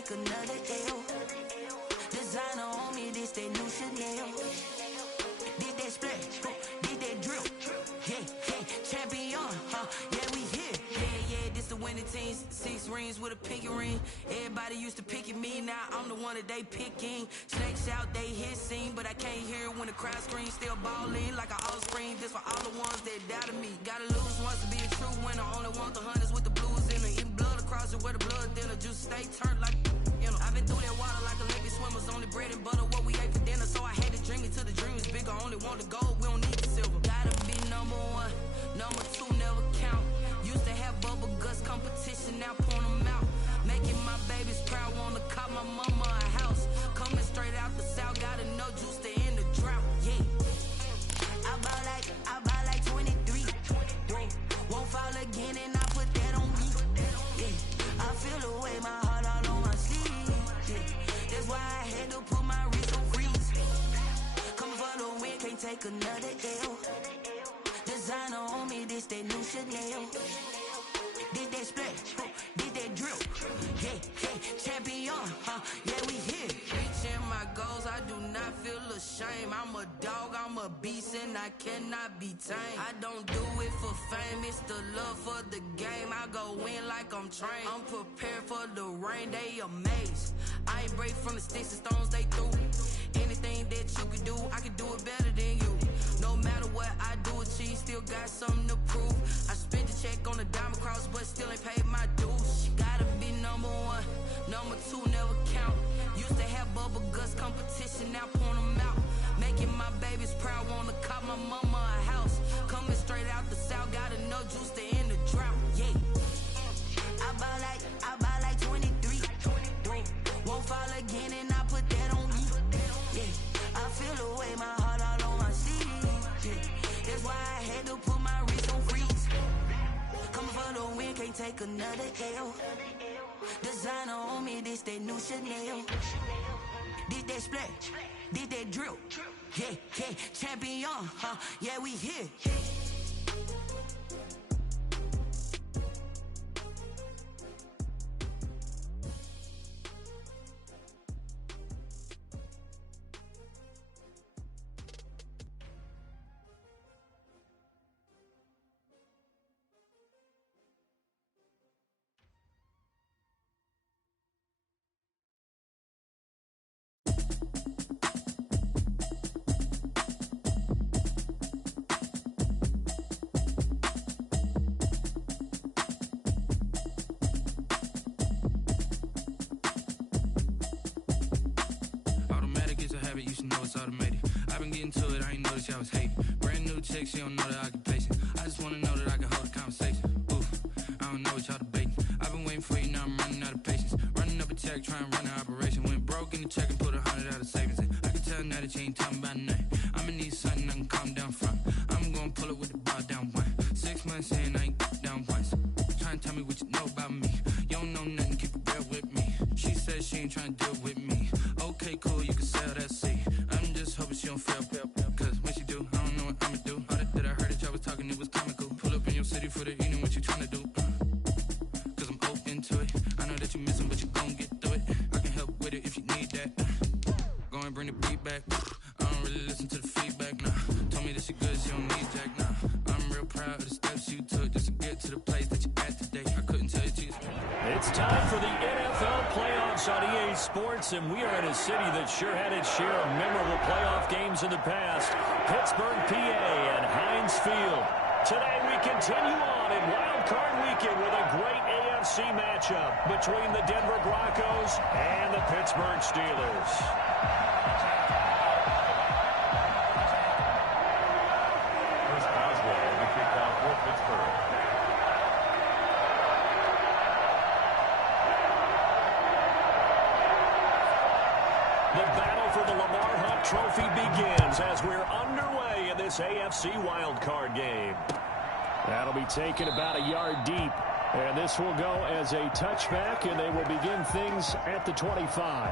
take another L. Designer on me, this that new Chanel. Did that splash, did that drill. Yeah, champion, yeah, we here. Yeah, this the winning team. 6 rings with a pinky ring. Everybody used to pick at me, now I'm the one that they picking. Snakes out, they hit scene, but I can't hear it when the crowd screams. Still ballin' like an offspring. This for all the ones that doubted me. Gotta lose once to be a true winner. Only want the hunters with the blues in it. Eating blood across it where the blood thinner. Juice stay turned like, you know. I've been through that water like Olympic swimmers. Only bread and butter, what we ate for dinner. So I had to dream it till the dream is bigger. Only want the gold, we don't need the silver. Gotta be number 1, number 2 never count. Used to have bubble guts competition, now point them out. Making my babies proud, wanna cop my mama a house. Coming straight out the south, gotta know juice to end the drought. Yeah, I buy like 23. Won't fall again and I put that on me. Yeah, I feel the way, my heart all on my sleeve. Yeah, that's why I had to put my wrist on freeze. Coming for the win, can't take another L. Designer on me, this that new Chanel. Did that splash, did that drill. Yeah, champion, yeah, we here. Reaching my goals, I do not feel ashamed. I'm a dog, I'm a beast, and I cannot be tamed. I don't do it for fame, it's the love for the game. I go in like I'm trained. I'm prepared for the rain, they amazed. I ain't break from the sticks and stones they threw. Anything that you can do, I can do it better than you. No matter what I do, achieve, still got something to prove. I spent the check on the diamond cross, but still ain't paid my dues. Gotta be number 1, number 2 never count. Used to have bubble guts competition, now point them out. Making my babies proud, wanna cop my mama a house. Coming straight out the south, gotta know juice to end the drought. Yeah, I buy like 23. Won't fall again and I put that on me. Yeah, I feel the way, my heart all on my sleeve. Yeah, that's why I had to put my wrist on freeze. Coming for the win, can't take another L. Designer on me, this that new Chanel. Did that splash, did that drill. Yeah, champion, yeah, we here. You should know it's automated. I've been getting to it, I ain't noticed y'all was hating. Brand new chick, she don't know the occupation. I just wanna know that I can hold a conversation. Ooh, I don't know what y'all debating. I've been waiting for you, now I'm running out of patience. Running up a check, trying to run an operation. Went broke in the check and put 100 out of savings in. I can tell now that you ain't talking about nothing. I'ma need something I can calm down from. I'm gonna pull it with the bar down 1. 6 months in, I ain't down once. Trying to tell me what you know about me. You don't know nothing, keep it real with me. She said she ain't trying to deal with me. Okay, cool, you can sell that seat. I'm just hoping she don't fail, cause when she do, I don't know what I'ma do. All that I heard that y'all was talking, it was comical. Pull up in your city for the evening, what you tryna do? Cause I'm open to it. I know that you missing, but you gon' get through it. I can help with it if you need that. Go and bring the beat back. I don't really listen to the feedback, nah. Told me that she good, she don't need jack, nah. I'm real proud of the steps you took just to get to the place that you at today. I couldn't tell you Jesus. It's time for the NFL playoffs on EA Sports, and we are in a city that sure had its share of memorable playoff games in the past. Pittsburgh, PA, and Heinz Field. Today we continue on in Wild Card Weekend with a great AFC matchup between the Denver Broncos and the Pittsburgh Steelers. Chris Boswell will be kicked out for Pittsburgh. The battle for the Lamar Hunt Trophy begins as we're underway in this AFC wildcard game. That'll be taken about a yard deep. And this will go as a touchback, and they will begin things at the 25.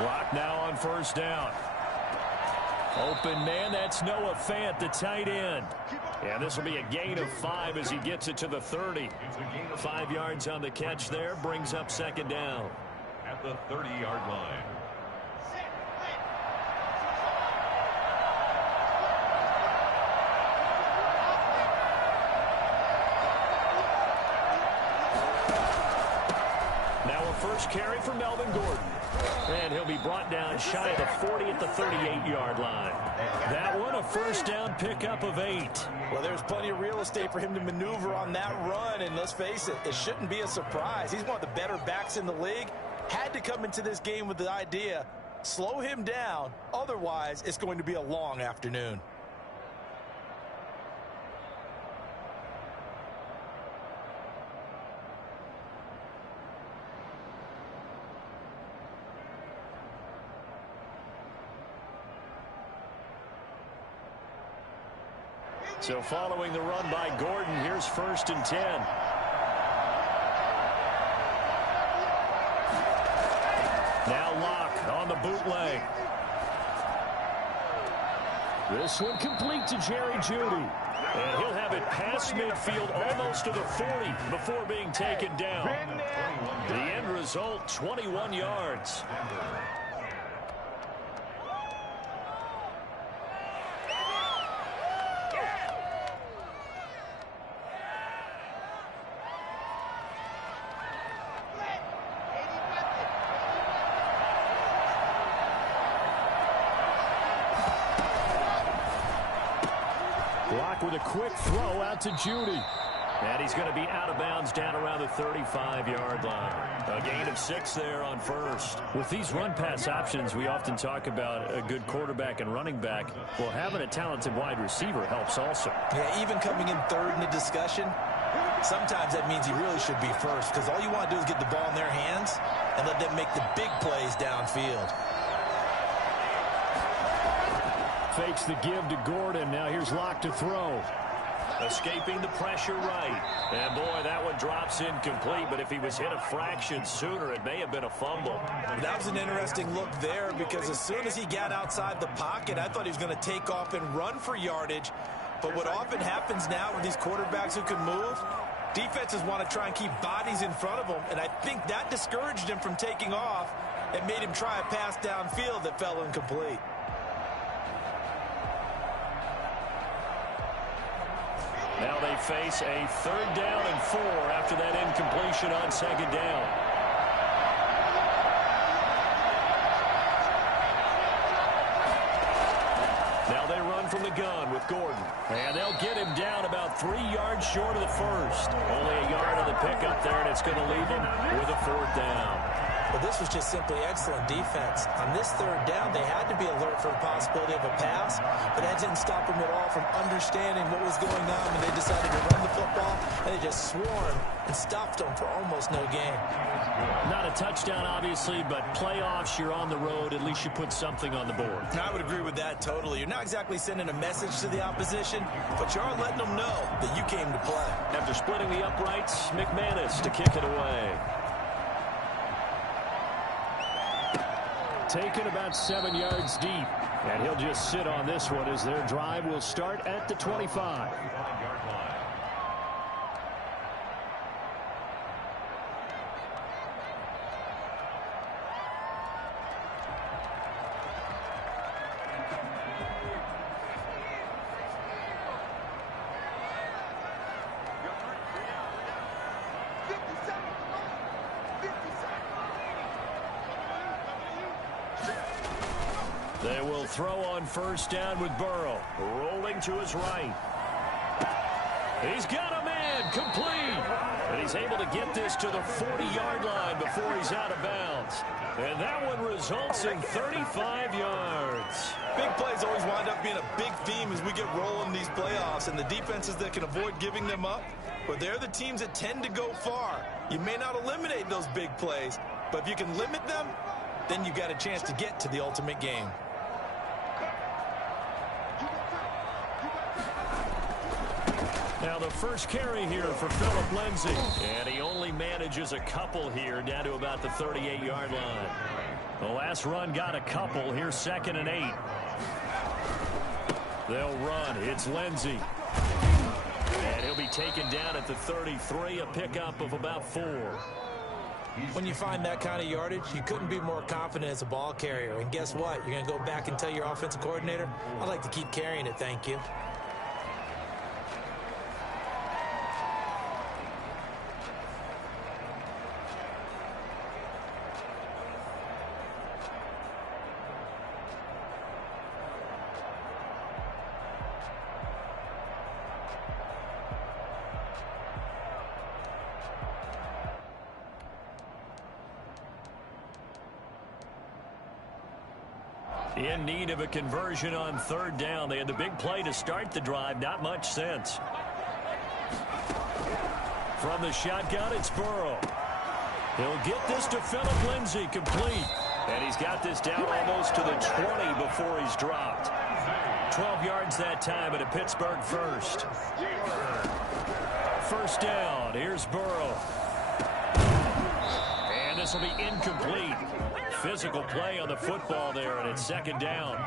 Block now on first down. Open man, that's Noah Fant, the tight end. And this will be a gain of 5 as he gets it to the 30. 5 yards on the catch there, brings up second down. At the 30-yard line. Now a first carry for Melvin Gordon. And he'll be brought down shy of the 40 at the 38-yard line. That one, a first down pickup of 8. Well, there's plenty of real estate for him to maneuver on that run, and let's face it, it shouldn't be a surprise. He's one of the better backs in the league. Had to come into this game with the idea, slow him down, otherwise it's going to be a long afternoon. So following the run by Gordon, here's 1st and 10. Now Locke on the bootleg. This one complete to Jerry Jeudy. And he'll have it past midfield almost to the 40 before being taken down. The end result, 21 yards. With a quick throw out to Jeudy. And he's going to be out of bounds down around the 35-yard line. A gain of 6 there on first. With these run-pass options, we often talk about a good quarterback and running back. Well, having a talented wide receiver helps also. Yeah, even coming in third in the discussion, sometimes that means he really should be first, because all you want to do is get the ball in their hands and let them make the big plays downfield. Fakes the give to Gordon. Now here's Locke to throw. Escaping the pressure right. And boy, that one drops incomplete, but if he was hit a fraction sooner, it may have been a fumble. That was an interesting look there, because as soon as he got outside the pocket, I thought he was going to take off and run for yardage. But what often happens now with these quarterbacks who can move, defenses want to try and keep bodies in front of them, and I think that discouraged him from taking off and made him try a pass downfield that fell incomplete. Now they face a 3rd down and 4 after that incompletion on 2nd down. Now they run from the gun with Gordon. And they'll get him down about 3 yards short of the first. Only a yard on the pickup there, and it's going to leave him with a 4th down. Well, this was just simply excellent defense. On this 3rd down, they had to be alert for the possibility of a pass, but that didn't stop them at all from understanding what was going on when they decided to run the football, and they just swarmed and stopped them for almost no gain. Not a touchdown, obviously, but playoffs, you're on the road. At least you put something on the board. I would agree with that totally. You're not exactly sending a message to the opposition, but you are letting them know that you came to play. After splitting the uprights, McManus to kick it away. Taken about 7 yards deep. And he'll just sit on this one as their drive will start at the 25. They will throw on 1st down with Burrow. Rolling to his right. He's got a man complete. And he's able to get this to the 40-yard line before he's out of bounds. And that one results in 35 yards. Big plays always wind up being a big theme as we get rolling these playoffs. And the defenses that can avoid giving them up, but they're the teams that tend to go far. You may not eliminate those big plays, but if you can limit them, then you got a chance to get to the ultimate game. Now the first carry here for Phillip Lindsay. And he only managed manages a couple here down to about the 38-yard line. The last run got a couple. Here's 2nd and 8. They'll run. It's Lindsey. And he'll be taken down at the 33, a pickup of about 4. When you find that kind of yardage, you couldn't be more confident as a ball carrier. And guess what? You're going to go back and tell your offensive coordinator, I'd like to keep carrying it, thank you. In need of a conversion on 3rd down. They had the big play to start the drive. Not much sense. From the shotgun, it's Burrow. He'll get this to Phillip Lindsay, complete. And he's got this down almost to the 20 before he's dropped. 12 yards that time at a Pittsburgh first. 1st down. Here's Burrow. And this will be incomplete. Physical play on the football there, and it's 2nd down.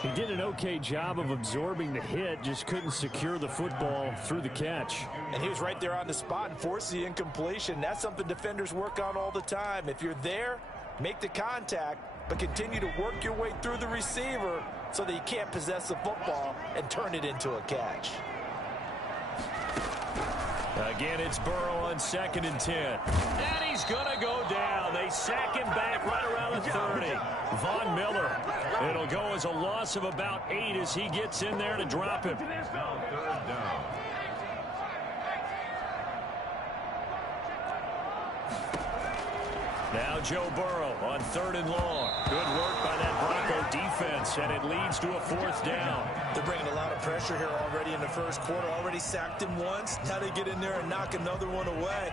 He did an okay job of absorbing the hit, just couldn't secure the football through the catch. And he was right there on the spot and forced the incompletion. That's something defenders work on all the time. If you're there, make the contact, but continue to work your way through the receiver so that you can't possess the football and turn it into a catch. Again, it's Burrow on 2nd and 10. And he's going to go down. They sack him back right around the 30. Von Miller. It'll go as a loss of about 8 as he gets in there to drop him. Now Joe Burrow on 3rd and long. Good work by that Bronco defense, and it leads to a 4th down. They're bringing a lot of pressure here already in the first quarter. Already sacked him once. Now they get in there and knock another one away.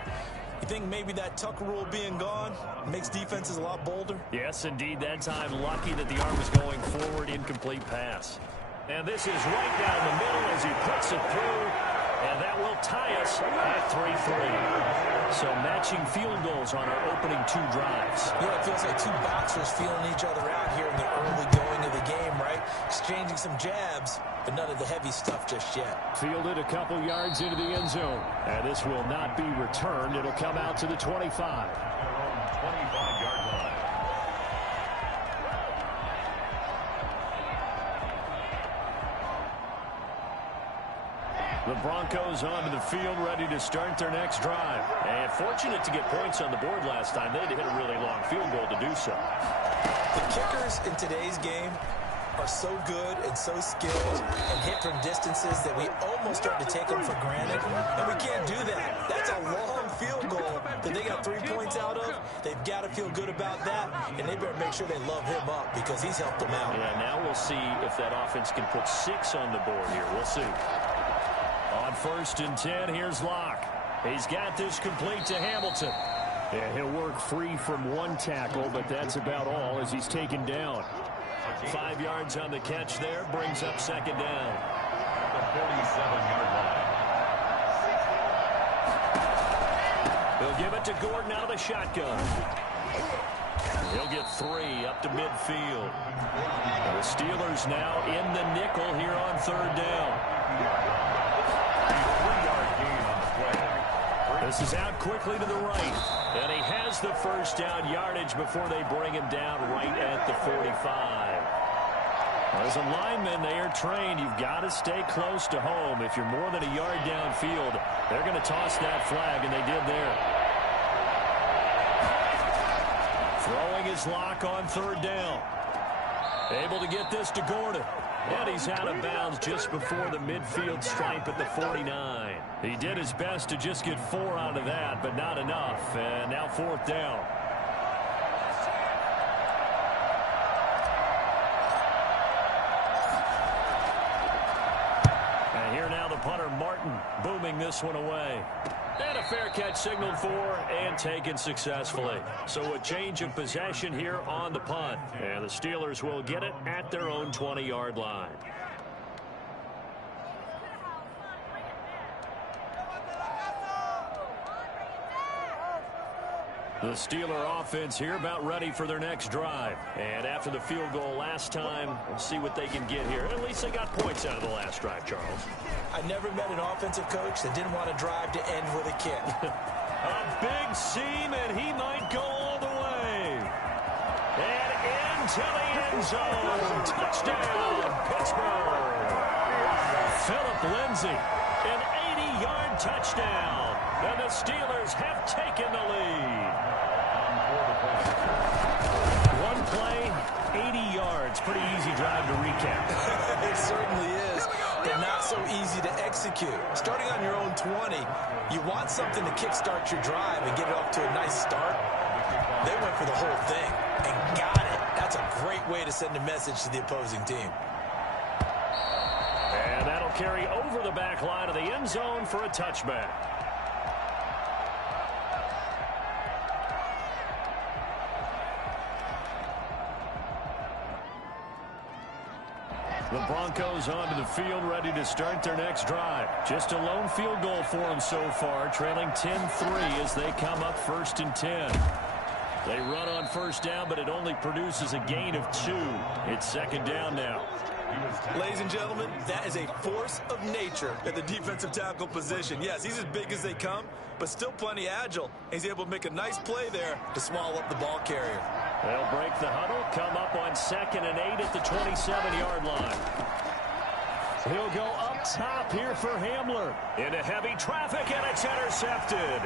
You think maybe that Tucker rule being gone makes defenses a lot bolder? Yes, indeed. That time lucky that the arm was going forward. Incomplete pass. And this is right down the middle as he puts it through. And that will tie us at 3-3. So matching field goals on our opening 2 drives. Yeah, it feels like 2 boxers feeling each other out here in the early going of the game, right? Exchanging some jabs, but none of the heavy stuff just yet. Fielded a couple yards into the end zone. And this will not be returned. It'll come out to the 25. 25-yard line. The Broncos onto the field, ready to start their next drive. And fortunate to get points on the board last time. They had to hit a really long field goal to do so. The kickers in today's game are so good and so skilled and hit from distances that we almost start to take them for granted. And we can't do that. That's a long field goal that they got 3 points out of. They've got to feel good about that, and they better make sure they love him up because he's helped them out. Yeah, now we'll see if that offense can put 6 on the board here. We'll see. On 1st and 10, here's Locke. He's got this complete to Hamilton. Yeah, he'll work free from 1 tackle, but that's about all as he's taken down. 5 yards on the catch there, brings up 2nd down. The 47-yard line. He'll give it to Gordon out of the shotgun. He'll get 3 up to midfield. The Steelers now in the nickel here on 3rd down. This is out quickly to the right. And he has the 1st down yardage before they bring him down right at the 45. As a lineman, they are trained. You've got to stay close to home. If you're more than a yard downfield, they're going to toss that flag, and they did there. Throwing his Lock on 3rd down. Able to get this to Gordon. And he's out of bounds just before the midfield stripe at the 49. He did his best to just get 4 out of that, but not enough. And now 4th down. And here now the punter, Martin, booming this one away. And a fair catch signaled for and taken successfully. So a change of possession here on the punt. And the Steelers will get it at their own 20-yard line. The Steeler offense here about ready for their next drive. And after the field goal last time, we'll see what they can get here. At least they got points out of the last drive, Charles. I never met an offensive coach that didn't want to drive to end with a kick. A big seam, and he might go all the way. And into the end zone. Touchdown, Pittsburgh. Philip Lindsay, an 80-yard touchdown. And the Steelers have taken the lead. One play, 80 yards. Pretty easy drive to recap. It certainly is, but not so easy to execute. Starting on your own 20, you want something to kickstart your drive and get it off to a nice start. They went for the whole thing and got it. That's a great way to send a message to the opposing team. And that'll carry over the back line of the end zone for a touchback. The Broncos onto the field, ready to start their next drive. Just a lone field goal for them so far, trailing 10-3 as they come up 1st and 10. They run on first down, but it only produces a gain of 2. It's 2nd down now. Ladies and gentlemen, that is a force of nature at the defensive tackle position. Yes, he's as big as they come, but still plenty agile. He's able to make a nice play there to swallow up the ball carrier. They'll break the huddle, come up on 2nd and 8 at the 27-yard line. He'll go up top here for Hamler. Into heavy traffic, and it's intercepted.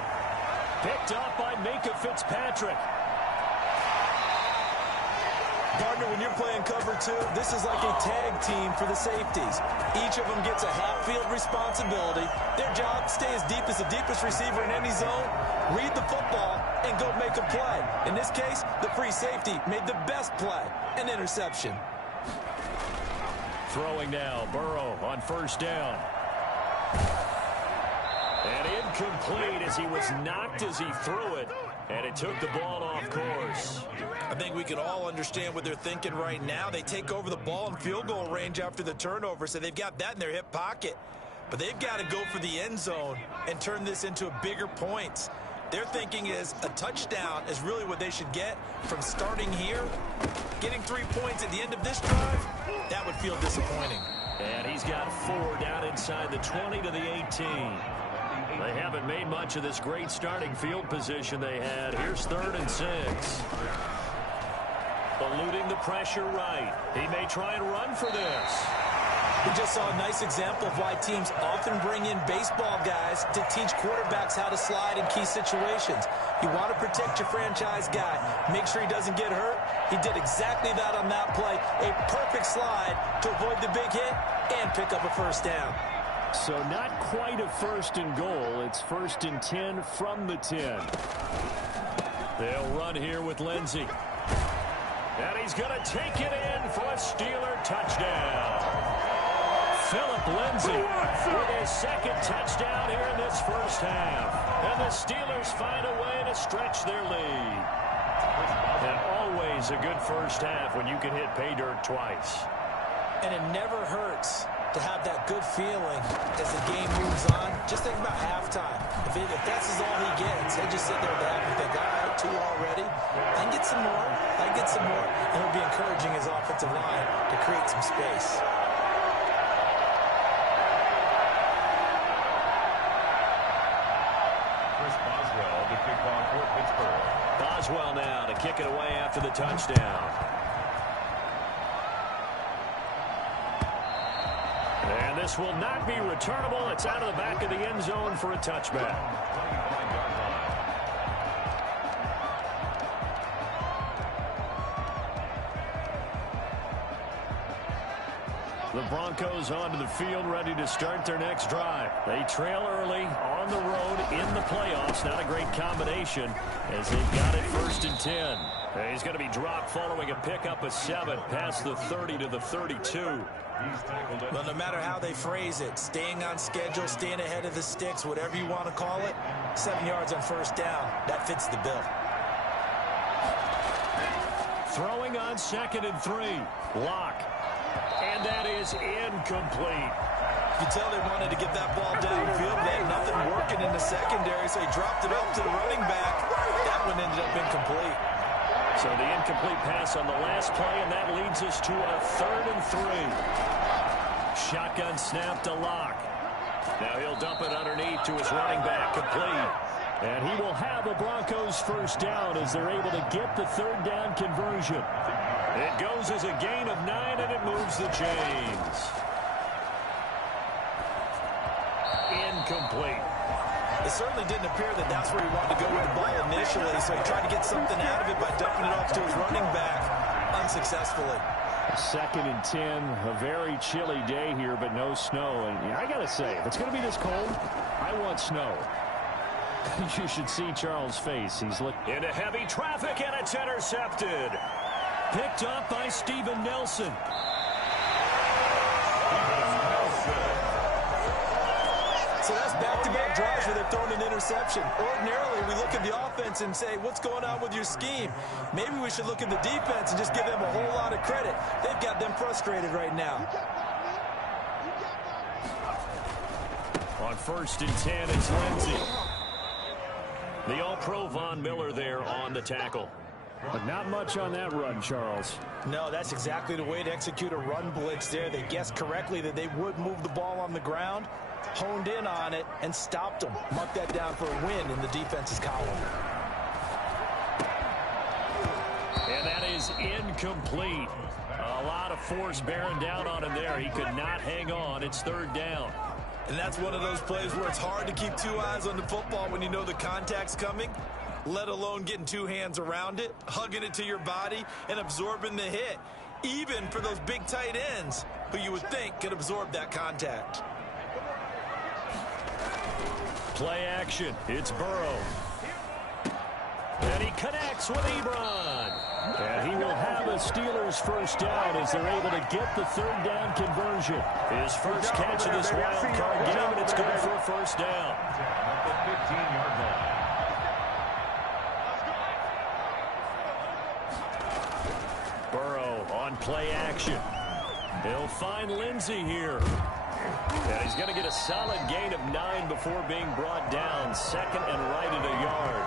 Picked up by Minka Fitzpatrick. Partner, when you're playing cover 2, this is like a tag team for the safeties. Each of them gets a half-field responsibility. Their job, stay as deep as the deepest receiver in any zone, read the football, and go make a play. In this case, the free safety made the best play, an interception. Throwing now, Burrow on first down. And incomplete as he was knocked as he threw it. And it took the ball off course. I think we can all understand what they're thinking right now. They take over the ball in field goal range after the turnover, so they've got that in their hip pocket. But they've got to go for the end zone and turn this into bigger points. Their thinking is a touchdown is really what they should get from starting here. Getting 3 points at the end of this drive, that would feel disappointing. And he's got 4 down inside the 20 to the 18. They haven't made much of this great starting field position they had. Here's 3rd and 6. Eluding the pressure right. He may try and run for this. We just saw a nice example of why teams often bring in baseball guys to teach quarterbacks how to slide in key situations. You want to protect your franchise guy. Make sure he doesn't get hurt. He did exactly that on that play. A perfect slide to avoid the big hit and pick up a first down. So not quite a 1st and goal. It's 1st and 10 from the 10. They'll run here with Lindsay. And he's going to take it in for a Steeler touchdown. Philip Lindsay with his 2nd touchdown here in this first half. And the Steelers find a way to stretch their lead. And always a good first half when you can hit pay dirt twice. And it never hurts to have that good feeling as the game moves on. Just think about halftime. If that's all he gets, he'll just sit there with that and think, all right, 2 already. I can get some more. I can get some more. And he'll be encouraging his offensive line to create some space. Boswell now to kick it away after the touchdown. And this will not be returnable. It's out of the back of the end zone for a touchback. The Broncos onto the field, ready to start their next drive. They trail early on the road in the playoffs. Not a great combination as they've got it 1st and 10. And he's going to be dropped following a pickup of 7 past the 30 to the 32. Well, no matter how they phrase it, staying on schedule, staying ahead of the sticks, whatever you want to call it, 7 yards on first down, that fits the bill. Throwing on 2nd and 3. Lock. And that is incomplete. You can tell they wanted to get that ball downfield. They had nothing working in the secondary, so he dropped it up to the running back. That one ended up incomplete pass on the last play, and that leads us to a 3rd and 3. Shotgun snap to Locke. Now he'll dump it underneath to his running back, complete. And he will have a Broncos first down as they're able to get the 3rd down conversion. It goes as a gain of 9, and it moves the chains. Incomplete. It certainly didn't appear that that's where he wanted to go with the ball initially, so he tried to get something out of it by dumping it off to his running back unsuccessfully. 2nd and 10, a very chilly day here, but no snow. And I got to say, if it's going to be this cold, I want snow. You should see Charles' face. He's looking into heavy traffic, and it's intercepted. Picked up by Steven Nelson. So that's back-to-back drives where they've thrown an interception. Ordinarily, we look at the offense and say, what's going on with your scheme? Maybe we should look at the defense and just give them a whole lot of credit. They've got them frustrated right now. On 1st and 10, it's Lindsey. The All-Pro Von Miller there on the tackle. But not much on that run, Charles. No, that's exactly the way to execute a run blitz there. They guessed correctly that they would move the ball on the ground, honed in on it, and stopped them. Mark that down for a win in the defense's column. And that is incomplete. A lot of force bearing down on him there. He could not hang on. It's 3rd down. And that's one of those plays where it's hard to keep 2 eyes on the football when you know the contact's coming, let alone getting 2 hands around it, hugging it to your body, and absorbing the hit, even for those big tight ends who you would think could absorb that contact. Play action. It's Burrow. And he connects with Ebron. And he will have a Steelers first down as they're able to get the 3rd down conversion. His first catch of this wild card game, and it's good for a first down. At the 15-yard line. Burrow on play action. He'll find Lindsey here. And he's going to get a solid gain of 9 before being brought down. 2nd and right at a yard.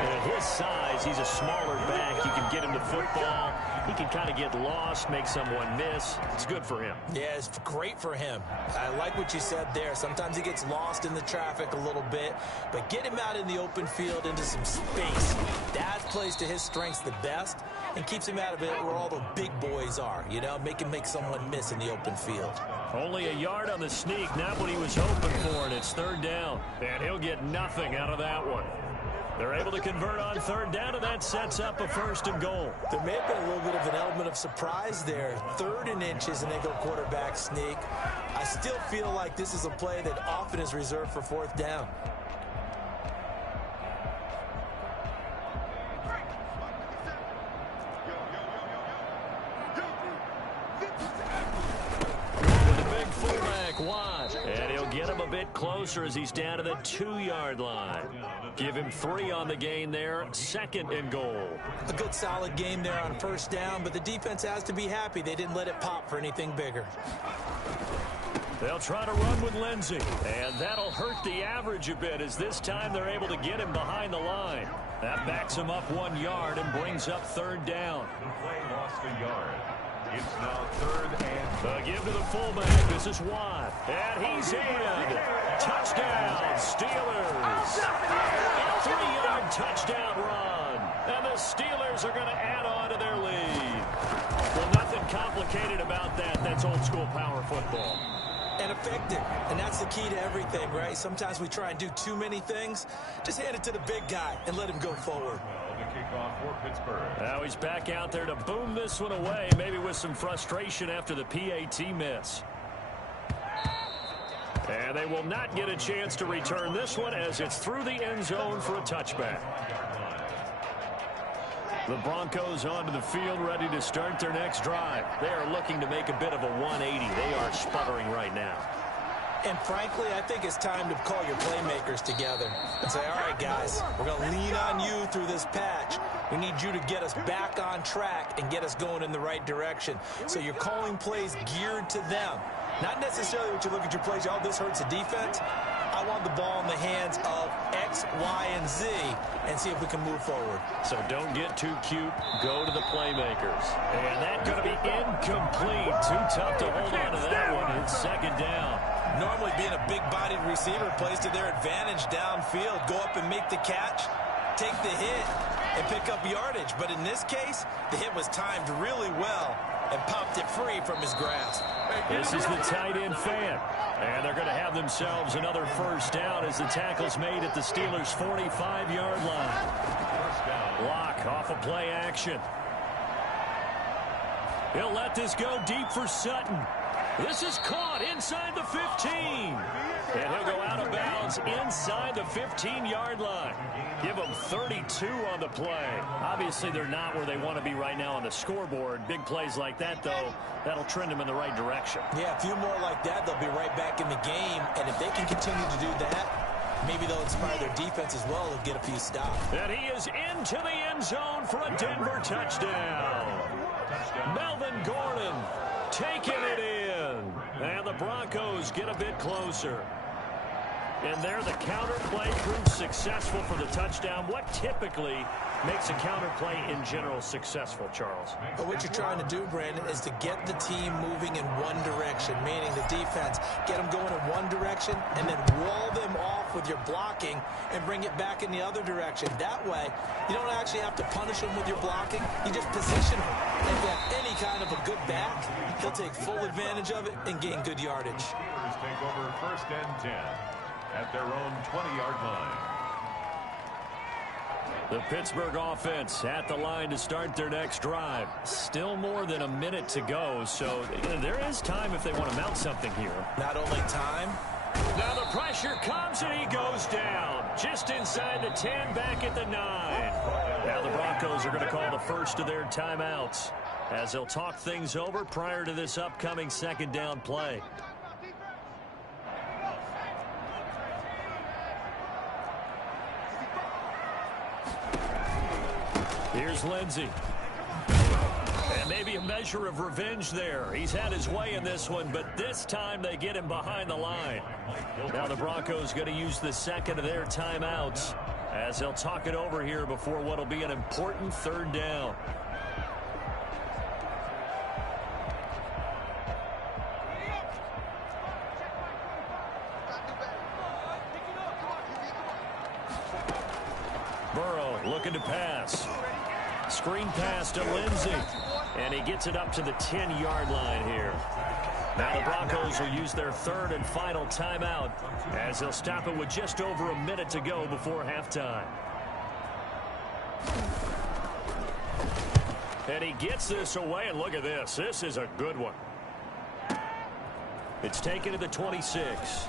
At his size, he's a smaller back. You can get him the football. He can kind of get lost, make someone miss. It's good for him. Yeah, it's great for him. I like what you said there. Sometimes he gets lost in the traffic a little bit, but get him out in the open field into some space. That plays to his strengths the best and keeps him out of it where all the big boys are, you know, make him make someone miss in the open field. Only a yard on the sneak, not what he was hoping for, and it's 3rd down. And he'll get nothing out of that one. They're able to convert on 3rd down, and that sets up a 1st and goal. There may have been a little bit of an element of surprise there. 3rd and inches, and they go quarterback sneak. I still feel like this is a play that often is reserved for 4th down. And he'll get him a bit closer as he's down to the 2-yard line. Give him 3 on the gain there. 2nd and goal. A good solid game there on 1st down, but the defense has to be happy they didn't let it pop for anything bigger. They'll try to run with Lindsey, and that'll hurt the average a bit as this time they're able to get him behind the line. That backs him up 1 yard and brings up 3rd down. The play lost a yard. It's now 3rd and give to the fullback. This is Watt. And he's in. Touchdown, Steelers. A 3-yard touchdown run. And the Steelers are going to add on to their lead. Well, nothing complicated about that. That's old school power football. And effective. And that's the key to everything, right? Sometimes we try and do too many things. Just hand it to the big guy and let him go forward. kickoff for Pittsburgh. Now he's back out there to boom this one away, maybe with some frustration after the PAT miss. And they will not get a chance to return this one as it's through the end zone for a touchback. The Broncos onto the field, ready to start their next drive. They are looking to make a bit of a 180. They are sputtering right now. And frankly, I think it's time to call your playmakers together and say, all right, guys, we're going to lean on you through this patch. We need you to get us back on track and get us going in the right direction. So you're calling plays geared to them. Not necessarily what you look at your plays, oh, this hurts the defense. I I want the ball in the hands of X, Y, and Z and see if we can move forward. So don't get too cute. Go to the playmakers. And that's going to be incomplete. Too tough to hold on to that one. It's second down. Normally being a big-bodied receiver plays to their advantage downfield. Go up and make the catch, take the hit, and pick up yardage. But in this case, the hit was timed really well and popped it free from his grasp. This is the tight end fan. And they're going to have themselves another first down as the tackle's made at the Steelers' 45-yard line. Block off of play action. He'll let this go deep for Sutton. This is caught inside the 15. And he'll go out of bounds inside the 15-yard line. Give them 32 on the play. Obviously, they're not where they want to be right now on the scoreboard. Big plays like that, though, that'll trend them in the right direction. Yeah, a few more like that, they'll be right back in the game. And if they can continue to do that, maybe they'll inspire their defense as well and get a few stops. And he is into the end zone for a Denver touchdown. Melvin Gordon taking it in. And the Broncos get a bit closer. And there the counter play proves successful for the touchdown. What typically makes a counter play in general successful, Charles? But what you're trying to do, Brandon, is to get the team moving in one direction, meaning the defense, get them going in one direction and then wall them off with your blocking and bring it back in the other direction. That way, you don't actually have to punish them with your blocking. You just position them. And if you have any kind of a good back, he'll take full advantage of it and gain good yardage. Steelers take over 1st and 10 at their own 20-yard line. The Pittsburgh offense at the line to start their next drive. Still more than a minute to go, so there is time if they want to mount something here. Not only time. Now the pressure comes and he goes down. Just inside the 10, back at the 9. Now the Broncos are going to call the first of their timeouts as they'll talk things over prior to this upcoming second down play. Here's Lindsey. And maybe a measure of revenge there. He's had his way in this one, but this time they get him behind the line. Now the Broncos going to use the second of their timeouts as they'll talk it over here before what will be an important third down. Burrow looking to pass. Screen pass to Lindsey. And he gets it up to the 10-yard line here. Now the Broncos will use their third and final timeout as they'll stop it with just over a minute to go before halftime. And he gets this away, and look at this. This is a good one. It's taken to the 26.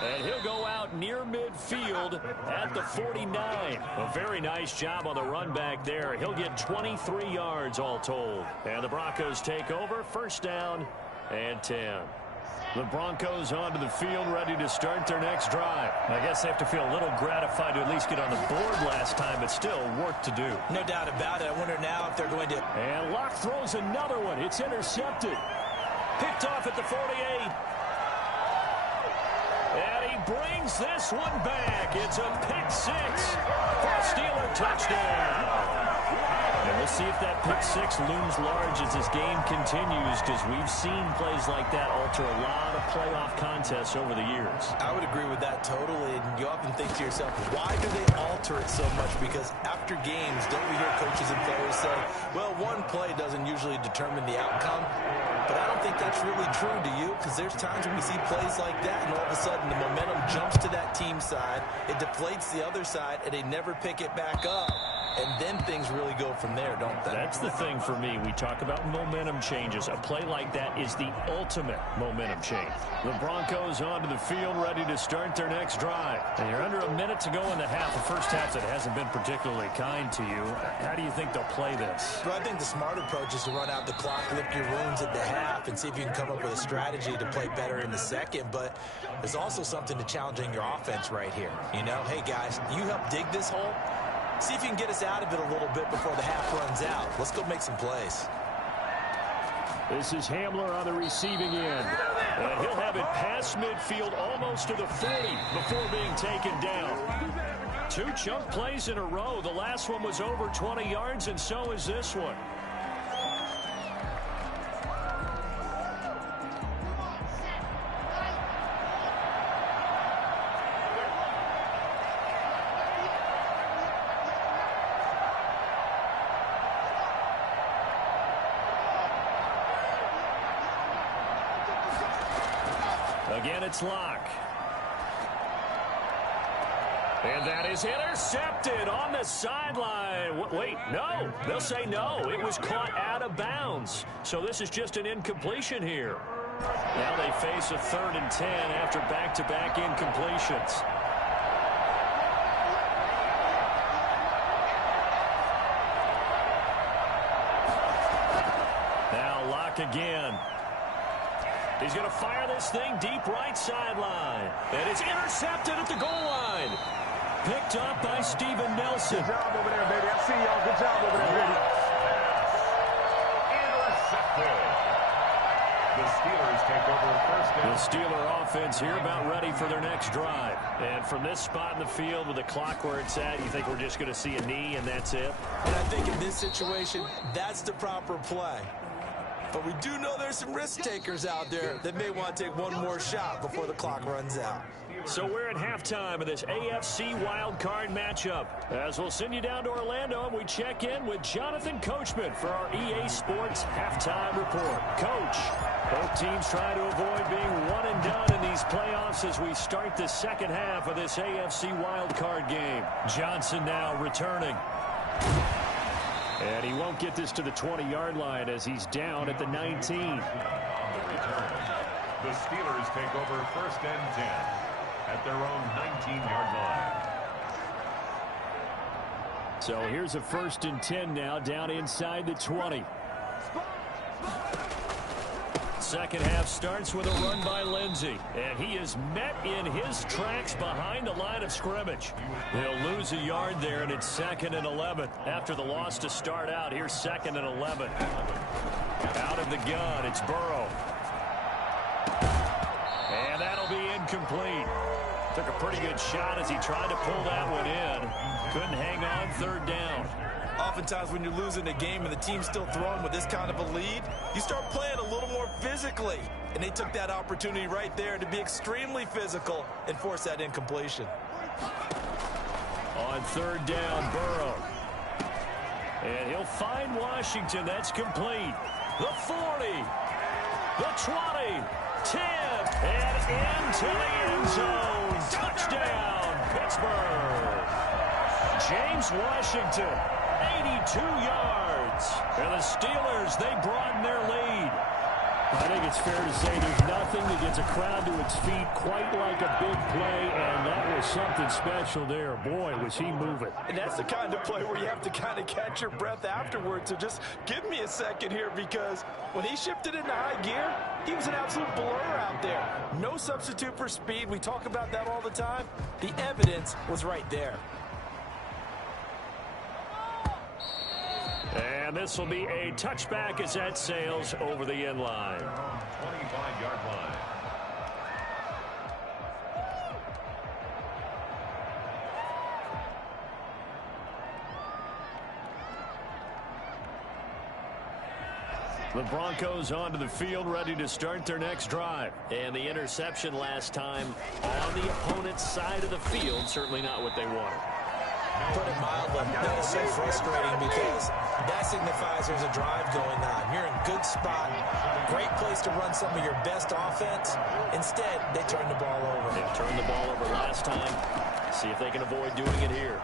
And he'll go out near midfield at the 49. A very nice job on the run back there. He'll get 23 yards all told. And the Broncos take over, first down and 10. The Broncos onto the field, ready to start their next drive. I guess they have to feel a little gratified to at least get on the board last time, but still work to do. No doubt about it. I wonder now if they're going to... And Locke throws another one. It's intercepted. Picked off at the 48. And he brings this one back. It's a pick six for a Steeler touchdown. And we'll see if that pick six looms large as this game continues, because we've seen plays like that alter a lot of playoff contests over the years. I would agree with that totally. And you often think to yourself, why do they alter it so much? Because after games, don't we hear coaches and players say, well, one play doesn't usually determine the outcome? But I don't think that's really true, do you? Because there's times when we see plays like that, and all of a sudden the momentum jumps to that team side, it deflates the other side, and they never pick it back up. And then things really go from there, don't they? That's the thing for me. We talk about momentum changes. A play like that is the ultimate momentum change. The Broncos onto the field, ready to start their next drive. And you're under a minute to go in the half. The first half that hasn't been particularly kind to you. How do you think they'll play this? Well, I think the smart approach is to run out the clock, lick your wounds at the half, and see if you can come up with a strategy to play better in the second. But there's also something to challenging your offense right here. You know, hey, guys, you help dig this hole. See if you can get us out of it a little bit before the half runs out. Let's go make some plays. This is Hamler on the receiving end. And he'll have it past midfield almost to the 40 before being taken down. 2 chunk plays in a row. The last one was over 20 yards, and so is this one. Again, it's Locke. And that is intercepted on the sideline. Wait, no. They'll say no. It was caught out of bounds. So this is just an incompletion here. Now they face a 3rd and 10 after back-to-back incompletions. Now Locke again. He's going to fire this thing deep right sideline. And it's intercepted at the goal line. Picked up by Steven Nelson. Good job over there, baby. I see y'all. Good job over there, baby. Intercepted. The Steelers take over first down. The Steeler offense here about ready for their next drive. And from this spot in the field with the clock where it's at, you think we're just going to see a knee and that's it? And I think in this situation, that's the proper play. But we do know there's some risk takers out there that may want to take one more shot before the clock runs out. So we're at halftime of this AFC wildcard matchup. As we'll send you down to Orlando and we check in with Jonathan Coachman for our EA Sports Halftime Report. Coach, both teams try to avoid being one and done in these playoffs as we start the second half of this AFC wildcard game. Johnson now returning. And he won't get this to the 20-yard line as he's down at the 19. The Steelers take over first and 10 at their own 19-yard line. So here's a 1st and 10 now down inside the 20. Second half starts with a run by Lindsey, and he is met in his tracks behind the line of scrimmage. They'll lose a yard there, and it's 2nd and 11. After the loss to start out, here's 2nd and 11. Out of the gun, it's Burrow. And that'll be incomplete. Took a pretty good shot as he tried to pull that one in. Couldn't hang on 3rd down. Oftentimes when you're losing a game and the team's still throwing with this kind of a lead, you start playing a little more physically. And they took that opportunity right there to be extremely physical and force that incompletion. On 3rd down, Burrow. And he'll find Washington. That's complete. The 40, the 20, 10, and into the end zone. Touchdown, Pittsburgh. James Washington, 82 yards. And the Steelers, they broaden their lead. I think it's fair to say there's nothing that gets a crowd to its feet quite like a big play, and that was something special there. Boy, was he moving. And that's the kind of play where you have to kind of catch your breath afterwards. So just give me a second here, because when he shifted into high gear, he was an absolute blur out there. No substitute for speed. We talk about that all the time. The evidence was right there. And this will be a touchback as that sails over the end line. 25-yard line. The Broncos onto the field, ready to start their next drive. And the interception last time on the opponent's side of the field, certainly not what they wanted. Put it mildly, that is so frustrating because that signifies there's a drive going on. You're in a good spot, great place to run some of your best offense. Instead, they turn the ball over. They turned the ball over last time. See if they can avoid doing it here.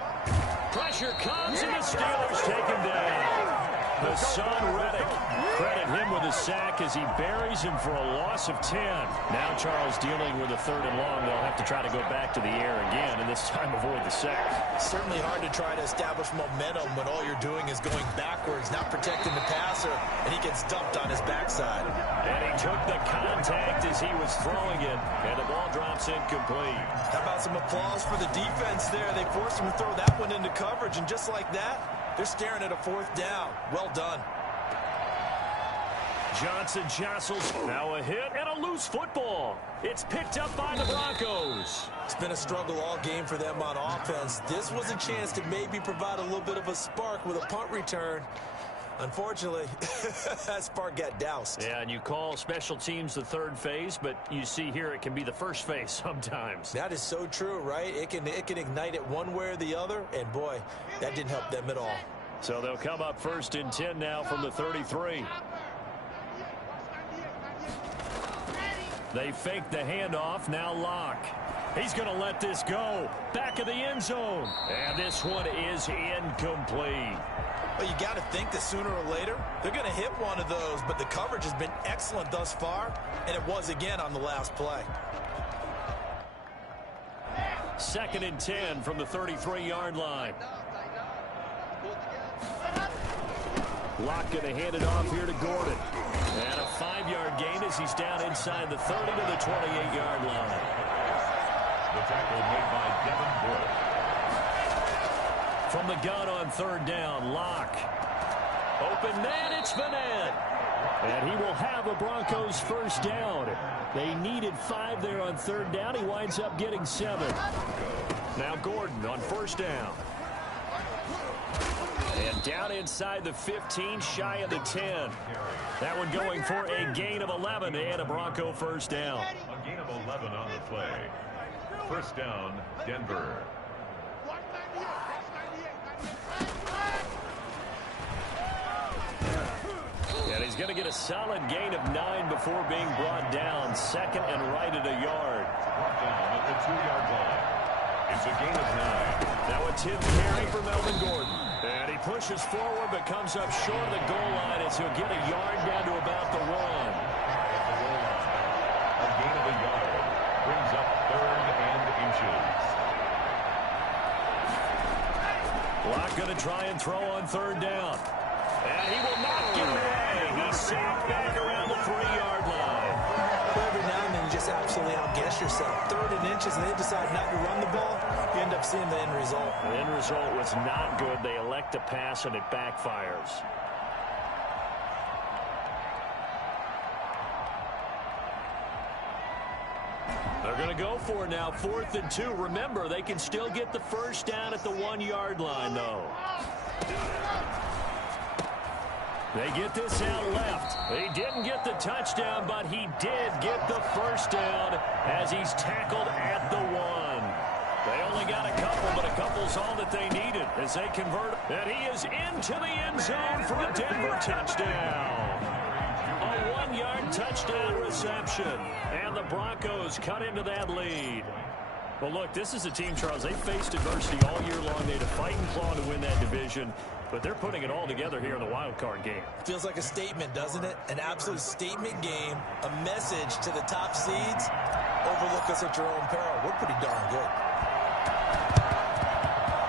Pressure comes, and the Steelers take him down. Hassan Reddick, credit him with a sack as he buries him for a loss of 10. Now Charles dealing with a 3rd and long. They'll have to try to go back to the air again, and this time avoid the sack. Certainly hard to try to establish momentum when all you're doing is going backwards, not protecting the passer, and he gets dumped on his backside. And he took the contact as he was throwing it, and the ball drops incomplete. How about some applause for the defense there? They forced him to throw that one into coverage, and just like that, they're staring at a 4th down. Well done. Johnson jostles. Now a hit and a loose football. It's picked up by the Broncos. It's been a struggle all game for them on offense. This was a chance to maybe provide a little bit of a spark with a punt return. Unfortunately, that spark got doused. Yeah, and you call special teams the third phase, but you see here it can be the first phase sometimes. That is so true, right? It can ignite it one way or the other, and boy, that didn't help them at all. So they'll come up 1st and 10 now from the 33. They fake the handoff. Now Locke. He's going to let this go. Back of the end zone. And this one is incomplete. Well, you got to think that sooner or later they're going to hit one of those, but the coverage has been excellent thus far, and it was again on the last play. 2nd and 10 from the 33-yard line. Locke going to hand it off here to Gordon. And a 5-yard gain as he's down inside the 30 to the 28-yard line. The tackle made by Devin Bush. From the gun on 3rd down, Locke. Open man, it's Vanette. And he will have the Broncos 1st down. They needed 5 there on 3rd down. He winds up getting 7. Now Gordon on 1st down. And down inside the 15, shy of the 10. That one going for a gain of 11 and a Bronco 1st down. A gain of 11 on the play. 1st down, Denver. And he's going to get a solid gain of 9 before being brought down. 2nd and right at a yard. Brought down at the 2-yard line. It's a gain of 9. Now a 10th carry for Melvin Gordon. And he pushes forward but comes up short of the goal line as he'll get a yard down to about the 1. At the goal line. A gain of a yard. Brings up 3rd and inches. Locke going to try and throw on 3rd down. And he will not get away. He's sacked back around the 3-yard line. Every now and then you just absolutely outguess yourself. 3rd and inches, and they decide not to run the ball. You end up seeing the end result. The end result was not good. They elect to pass, and it backfires. They're going to go for it now, 4th and 2. Remember, they can still get the 1st down at the 1-yard line, though. They get this out left. He didn't get the touchdown, but he did get the 1st down as he's tackled at the 1. They only got a couple, but a couple's all that they needed as they convert. And he is into the end zone for a Denver touchdown. A 1-yard touchdown reception. And the Broncos cut into that lead. Well, look, this is a team, Charles. They faced adversity all year long. They had to fight and claw to win that division. But they're putting it all together here in the wild card game. Feels like a statement, doesn't it? An absolute statement game, a message to the top seeds. Overlook us at your own peril. We're pretty darn good.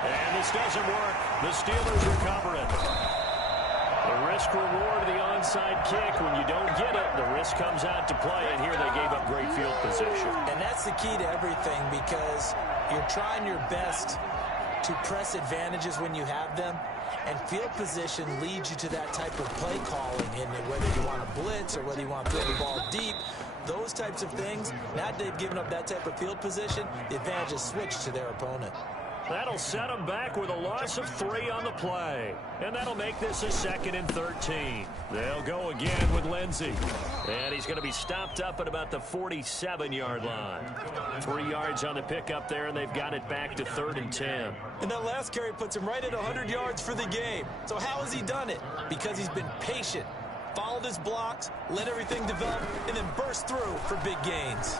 And this doesn't work. The Steelers recover it. The risk-reward of the onside kick. When you don't get it, the risk comes out to play. And here they gave up great field position. And that's the key to everything, because you're trying your best to press advantages when you have them. And field position leads you to that type of play calling, and whether you want to blitz or whether you want to throw the ball deep, those types of things. Now that they've given up that type of field position, the advantage is switched to their opponent. That'll set them back with a loss of 3 on the play. And that'll make this a 2nd and 13. They'll go again with Lindsey. And he's going to be stopped up at about the 47-yard line. 3 yards on the pickup there, and they've got it back to 3rd and 10. And that last carry puts him right at 100 yards for the game. So how has he done it? Because he's been patient, followed his blocks, let everything develop, and then burst through for big gains.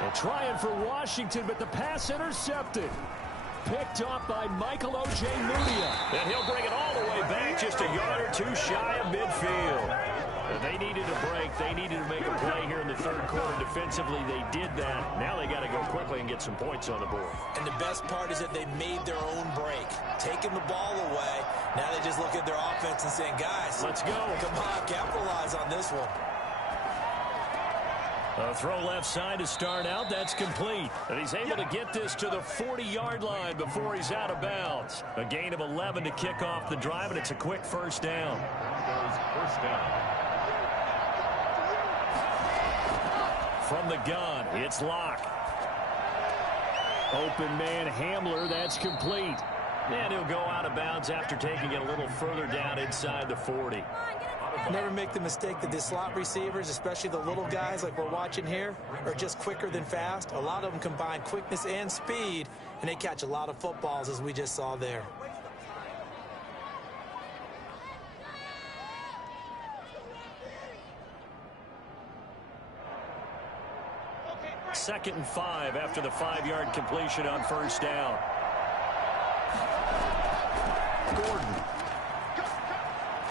They're trying for Washington, but the pass intercepted. Picked off by Michael O.J. Mudia. And he'll bring it all the way back, just a yard or 2 shy of midfield. And they needed a break. They needed to make a play here in the 3rd quarter. Defensively, they did that. Now they got to go quickly and get some points on the board. And the best part is that they made their own break, taking the ball away. Now they just look at their offense and saying, guys, let's go. Come on, capitalize on this one. A throw left side to start out. That's complete. And he's able to get this to the 40-yard line before he's out of bounds. A gain of 11 to kick off the drive, and it's a quick 1st down. Broncos first down. From the gun, it's Locke. Open man Hamler, that's complete. And he'll go out of bounds after taking it a little further down inside the 40. Never make the mistake that the slot receivers, especially the little guys like we're watching here, are just quicker than fast. A lot of them combine quickness and speed, and they catch a lot of footballs, as we just saw there. Second and 5 after the 5-yard completion on first down. Gordon.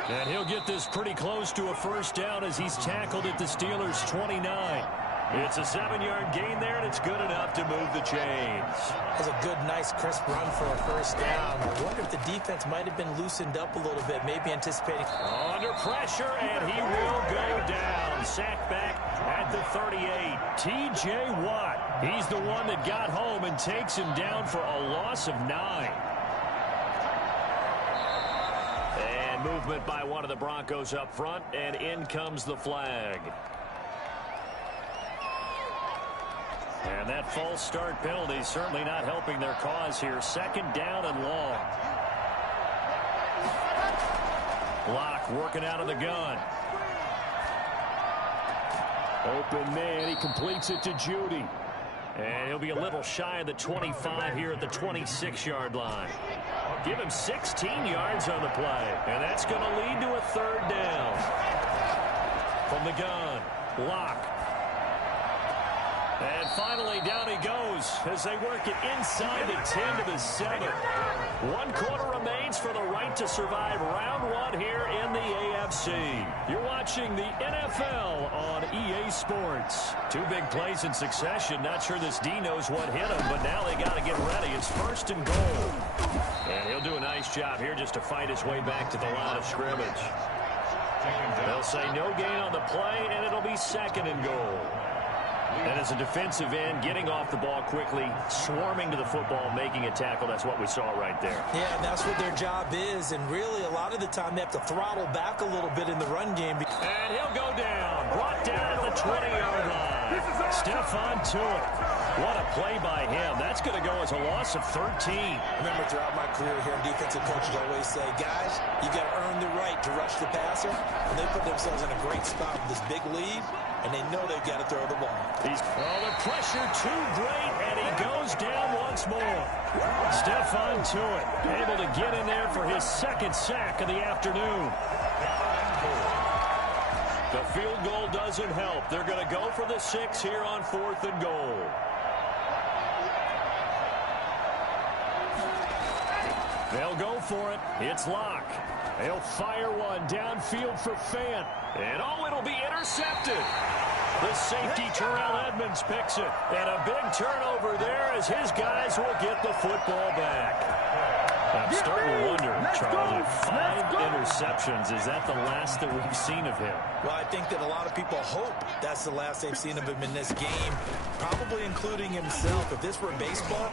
And he'll get this pretty close to a first down as he's tackled at the Steelers' 29. It's a 7-yard gain there, and it's good enough to move the chains. That's a good, nice, crisp run for a first down. I wonder if the defense might have been loosened up a little bit, maybe anticipating. Under pressure, and he will go down. Sacked back at the 38. T.J. Watt. He's the one that got home and takes him down for a loss of 9. And movement by one of the Broncos up front, and in comes the flag. And that false start penalty certainly not helping their cause here. Second down and long. Locke working out of the gun. Open man, he completes it to Judy. And he'll be a little shy of the 25 here at the 26-yard line. Give him 16 yards on the play. And that's going to lead to a third down. From the gun, Locke. And finally, down he goes as they work it inside the 10 to the 7. 1 quarter remains for the right to survive round 1 here in the AFC. You're watching the NFL on EA Sports. 2 big plays in succession. Not sure this D knows what hit him, but now they got to get ready. It's first and goal. And he'll do a nice job here just to fight his way back to the line of scrimmage. They'll say no gain on the play, and it'll be second and goal. And as a defensive end, getting off the ball quickly, swarming to the football, making a tackle, that's what we saw right there. Yeah, that's what their job is, and really a lot of the time they have to throttle back a little bit in the run game. And he'll go down, brought down at the 20-yard line. Stephon Tuitt. What a play by him. That's going to go as a loss of 13. Remember, throughout my career here, defensive coaches always say, guys, you got to earn the right to rush the passer. And they put themselves in a great spot with this big lead, and they know they've got to throw the ball. The pressure too great, and he goes down once more. Stephon Tuitt able to get in there for his second sack of the afternoon. The field goal doesn't help. They're going to go for the 6 here on 4th and goal. They'll go for it. It's Locke. They'll fire one downfield for Fant. And it'll be intercepted. The safety, Terrell Edmonds, picks it. And a big turnover there as his guys will get the football back. I'm starting to wonder, Charles, 5 interceptions. Is that the last that we've seen of him? Well, I think that a lot of people hope that's the last they've seen of him in this game, probably including himself. If this were baseball,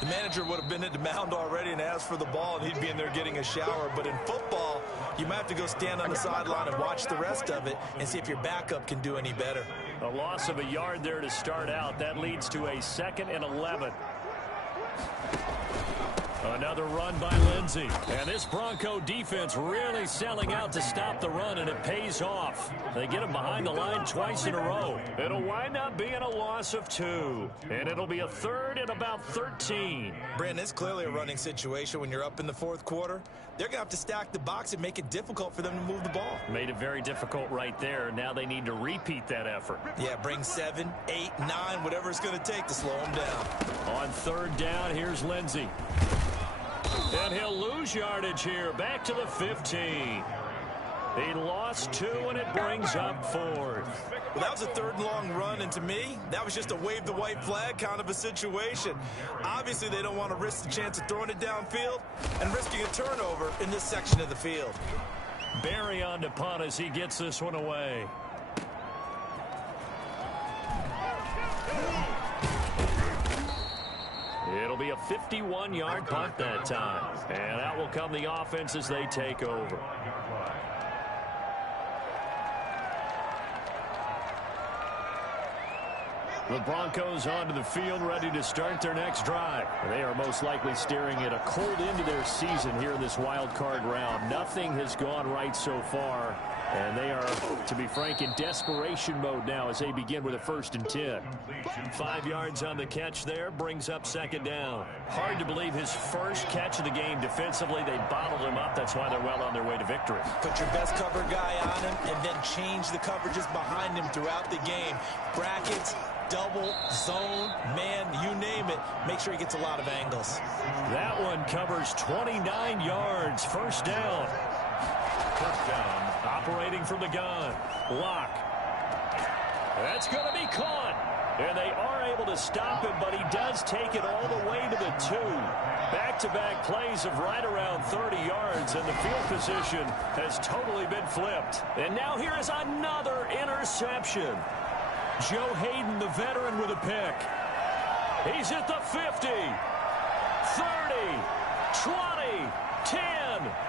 the manager would have been at the mound already and asked for the ball, and he'd be in there getting a shower. But in football, you might have to go stand on the sideline and watch the rest of it and see if your backup can do any better. A loss of a yard there to start out. That leads to a 2nd and 11. Another run by Lindsey. And this Bronco defense really selling out to stop the run, and it pays off. They get him behind the line twice in a row. It'll wind up being a loss of 2. And it'll be a 3rd and about 13. Brandon, it's clearly a running situation when you're up in the 4th quarter. They're going to have to stack the box and make it difficult for them to move the ball. Made it very difficult right there. Now they need to repeat that effort. Yeah, bring 7, 8, 9, whatever it's going to take to slow them down. On 3rd down, here's Lindsey. And he'll lose yardage here. Back to the 15. He lost 2, and it brings up 4th. Well, that was a 3rd and long run, and to me, that was just a wave the white flag kind of a situation. Obviously, they don't want to risk the chance of throwing it downfield and risking a turnover in this section of the field. Barry on to punt as he gets this one away. It'll be a 51-yard punt that time. And out will come the offense as they take over. The Broncos onto the field, ready to start their next drive. They are most likely staring at a cold end to their season here in this wild card round. Nothing has gone right so far, and they are, to be frank, in desperation mode now as they begin with a 1st and 10. 5 yards on the catch there, brings up 2nd down. Hard to believe his first catch of the game defensively. They bottled him up. That's why they're well on their way to victory. Put your best cover guy on him and then change the coverages behind him throughout the game. Brackets, double, zone, man, you name it. Make sure he gets a lot of angles. That one covers 29 yards. 1st down. 1st down. Operating from the gun. Lock. That's going to be caught. And they are able to stop him, but he does take it all the way to the 2. Back-to-back plays of right around 30 yards, and the field position has totally been flipped. And now here is another interception. Joe Hayden, the veteran, with a pick. He's at the 50, 30, 20, 10,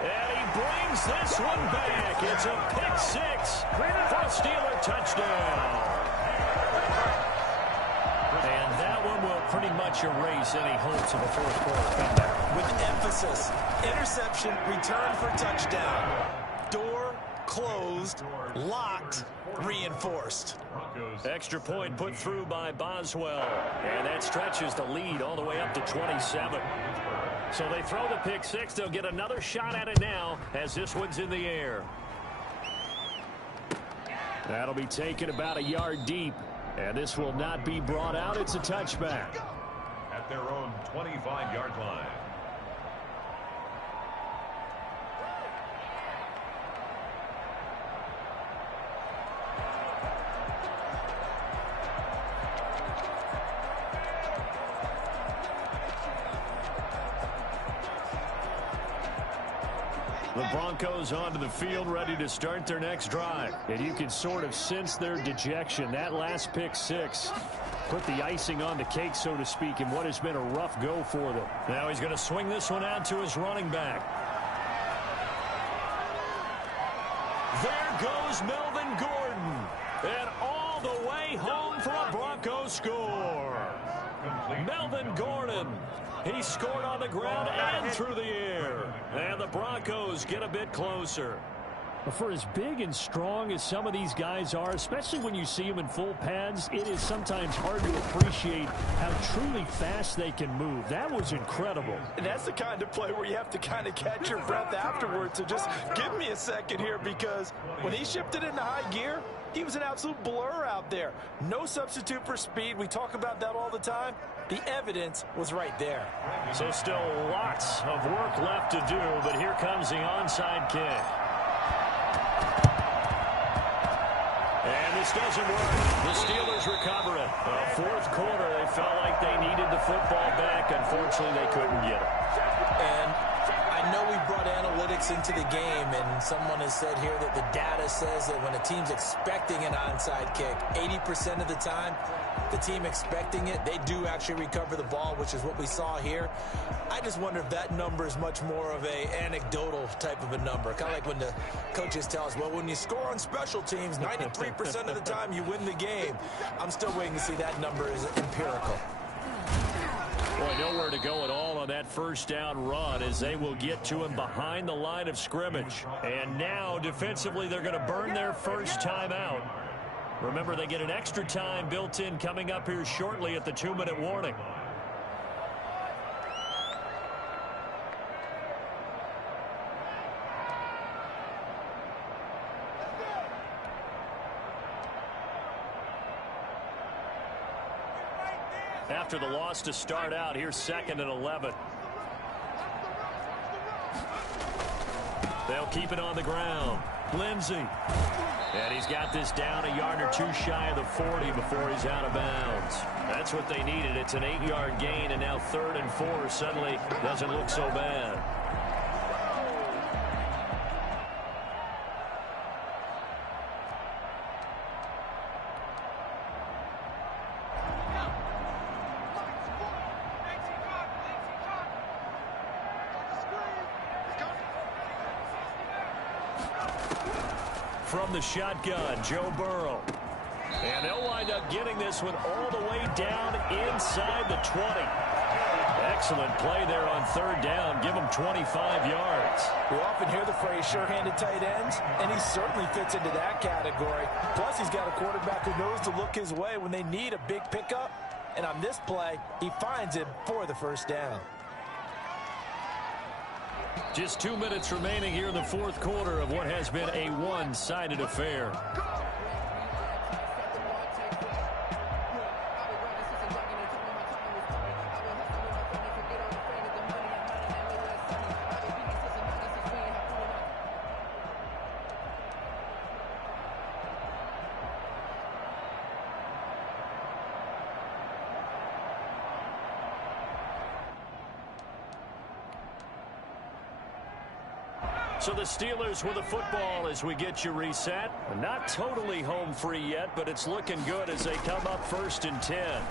and he brings this one back. It's a pick 6 for a Steeler touchdown. And that one will pretty much erase any hopes of a 4th quarter comeback. With emphasis, interception, return for touchdown. Door closed, locked, reinforced. Extra point put through by Boswell. And that stretches the lead all the way up to 27. So they throw the pick 6. They'll get another shot at it now as this one's in the air. That'll be taken about a yard deep. And this will not be brought out. It's a touchback. At their own 25-yard line. The Broncos onto the field, ready to start their next drive. And you can sort of sense their dejection. That last pick 6 put the icing on the cake, so to speak, in what has been a rough go for them. Now he's going to swing this one out to his running back. There goes Melvin Gordon. And all the way home for a Broncos score. Melvin Gordon. He scored on the ground and through the air. And the Broncos get a bit closer. For as big and strong as some of these guys are, especially when you see them in full pads, it is sometimes hard to appreciate how truly fast they can move. That was incredible. And that's the kind of play where you have to kind of catch your breath afterwards. So just give me a second here, because when he shifted into high gear, he was an absolute blur out there. No substitute for speed. We talk about that all the time. The evidence was right there. So still lots of work left to do, but here comes the onside kick. And this doesn't work. The Steelers recover it. 4th quarter, they felt like they needed the football back. Unfortunately, they couldn't get it. And I know we brought analytics into the game, and someone has said here that the data says that when a team's expecting an onside kick, 80% of the time, the team expecting it, they do actually recover the ball, which is what we saw here. I just wonder if that number is much more of a anecdotal type of a number. Kind of like when the coaches tell us, well, when you score on special teams, 93% of the time you win the game. I'm still waiting to see that number is empirical. Boy, nowhere to go at all on that 1st down run, as they will get to him behind the line of scrimmage. And now, defensively, they're going to burn their first time out. Remember, they get an extra time built in coming up here shortly at the 2-minute warning. After the loss to start out, here's 2nd and 11. They'll keep it on the ground. Lindsey. And he's got this down a yard or 2 shy of the 40 before he's out of bounds. That's what they needed. It's an 8-yard gain, and now 3rd and 4 suddenly doesn't look so bad. From the shotgun, Joe Burrow. And they'll wind up getting this one all the way down inside the 20. Excellent play there on third down. Give them 25 yards. We often hear the phrase sure-handed tight ends, and he certainly fits into that category. Plus, he's got a quarterback who knows to look his way when they need a big pickup. And on this play, he finds him for the first down. Just 2 minutes remaining here in the fourth quarter of what has been a one-sided affair. So the Steelers with the football as we get you reset. Not totally home free yet, but it's looking good as they come up 1st and 10.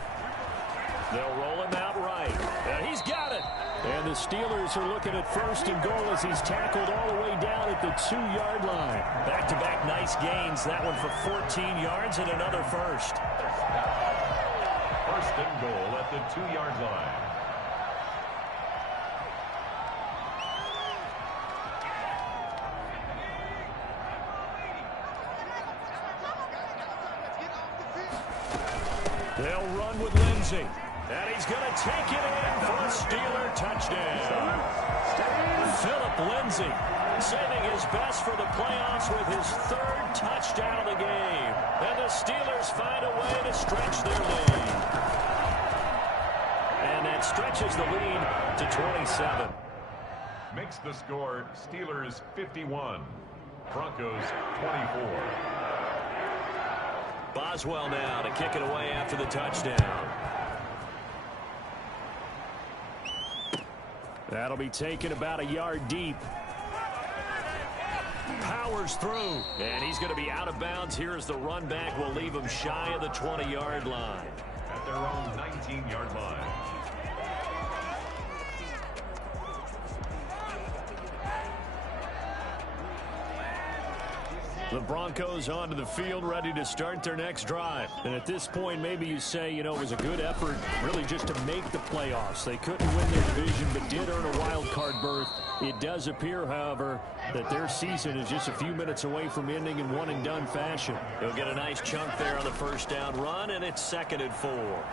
They'll roll him out right. And he's got it. And the Steelers are looking at 1st and goal as he's tackled all the way down at the 2-yard line. Back-to-back nice gains. That one for 14 yards and another first. 1st and goal at the 2-yard line. They'll run with Lindsey. And he's going to take it in for a Steeler touchdown. Philip Lindsey saving his best for the playoffs with his 3rd touchdown of the game. And the Steelers find a way to stretch their lead. And that stretches the lead to 27. Makes the score Steelers 51, Broncos 24. Boswell now to kick it away after the touchdown. That'll be taken about a yard deep. Powers through. And he's going to be out of bounds here as the run back will leave him shy of the 20-yard line. At their own 19-yard line. The Broncos onto the field, ready to start their next drive. And at this point, maybe you say, you know, it was a good effort really just to make the playoffs. They couldn't win their division, but did earn a wild card berth. It does appear, however, that their season is just a few minutes away from ending in one-and-done fashion. He'll get a nice chunk there on the first down run, and it's 2nd and 4.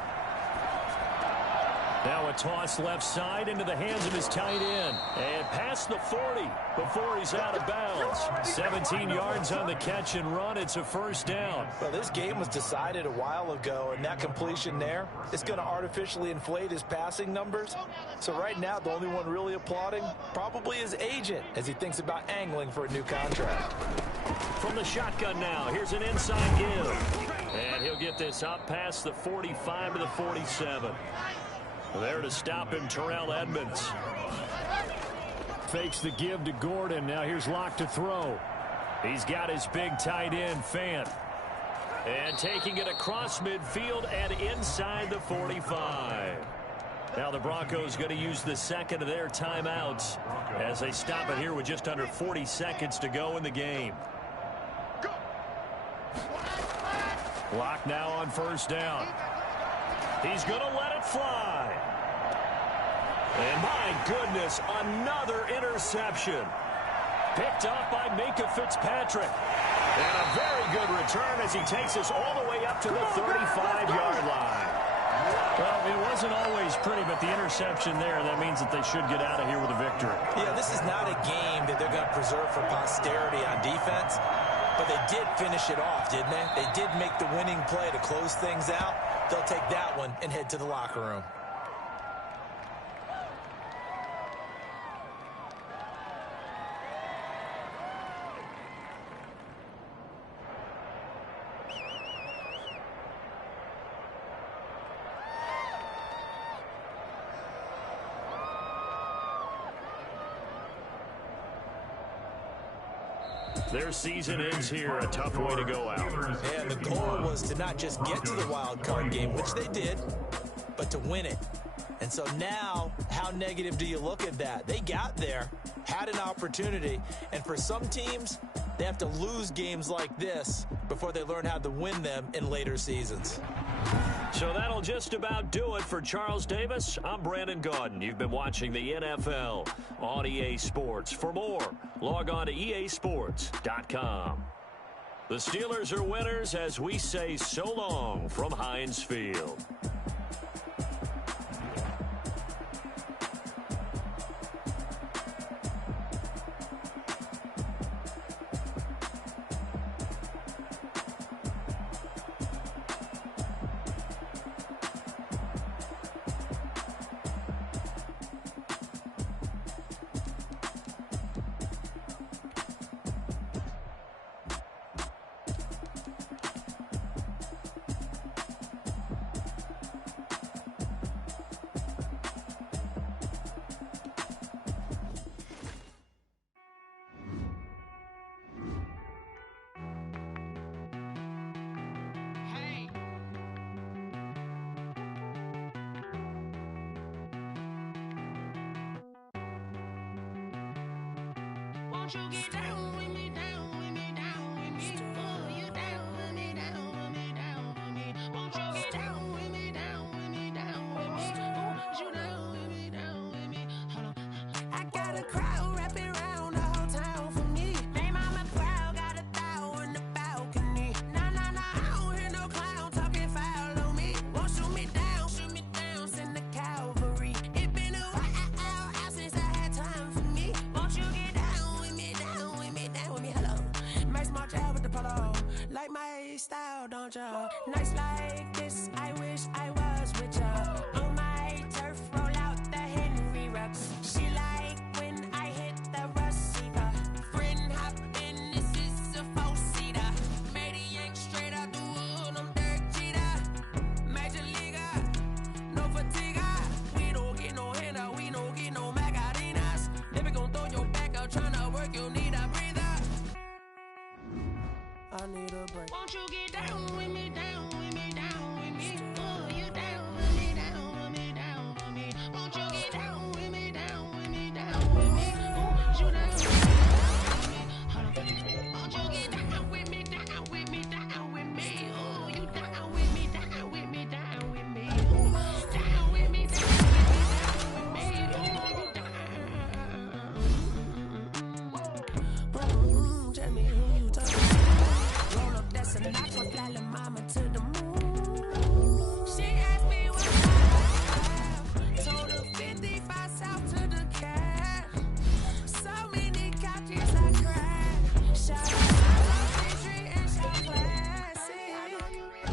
Now a toss left side into the hands of his tight end. And past the 40 before he's out of bounds. 17 yards on the catch and run. It's a first down. Well, this game was decided a while ago, and that completion there is going to artificially inflate his passing numbers. So right now, the only one really applauding probably his agent as he thinks about angling for a new contract. From the shotgun now, here's an inside give. And he'll get this up past the 45 to the 47. There to stop him, Terrell Edmonds. Fakes the give to Gordon. Now here's Locke to throw. He's got his big tight end, Fant. And taking it across midfield and inside the 45. Now the Broncos going to use the second of their timeouts as they stop it here with just under 40 seconds to go in the game. Locke now on first down. He's going to let it fly. And my goodness, another interception. Picked off by Minkah Fitzpatrick. And a very good return as he takes us all the way up to the 35-yard line. Well, it wasn't always pretty, but the interception there, that means that they should get out of here with a victory. Yeah, this is not a game that they're going to preserve for posterity on defense. But they did finish it off, didn't they? They did make the winning play to close things out. They'll take that one and head to the locker room. Their season ends here. A tough way to go out. And the goal was to not just get to the wild card game, which they did, but to win it. And And so now, how negative do you look at that? They got there, had an opportunity, and for some teams, they have to lose games like this before they learn how to win them in later seasons. So that'll just about do it for Charles Davis. I'm Brandon Gaudin. You've been watching the NFL on EA Sports. For more, log on to easports.com. The Steelers are winners as we say so long from Heinz Field. Won't you get down with me, down with me, down with me? Oh, you down with me, down with me, down with me. Won't you get down with me, down with me, down with me? Oh, you down with me, down with me? Hold on. I got a crowd wrapping around the whole town for me. Made mama proud, got a thou in the balcony. Nah, I don't hear no clown talking foul on me. Won't shoot me down, send the cavalry. It been a while since I had time for me. Won't you get down with me, down with me, down with me? Hello. Nice march out with the polo. Like my style, don't ya? Nice like this, I wish I was with ya. On my turf, roll out the Henry Rux. She like when I hit the receiver. Friend hop in, this is a four-seater. Made a yank straight out the wood, I'm Derek Jeter. Major leaguer, no fatigue. We don't get no handout, we don't get no Magarinas. Never gon' throw your back out, tryna work, you need a breather. I need a break. Won't you get down with me, down with me, down with me? Oh, you down with me, down with me, down with me? Won't you get down with me, down with me, down with me? Oh, you down with me, hold on. Won't you get down with me, down with me, down with me? Oh, you down with me, down with me, down with me? Oh, down with me, down with me, down with me? Oh, you down. Tell me who you talking to. Roll up, that's a knock, fly la mama to the moon. She asked me what I told her 55 south to the cat. So many couches I cried. Shout out Fishery and shout classy. Baby,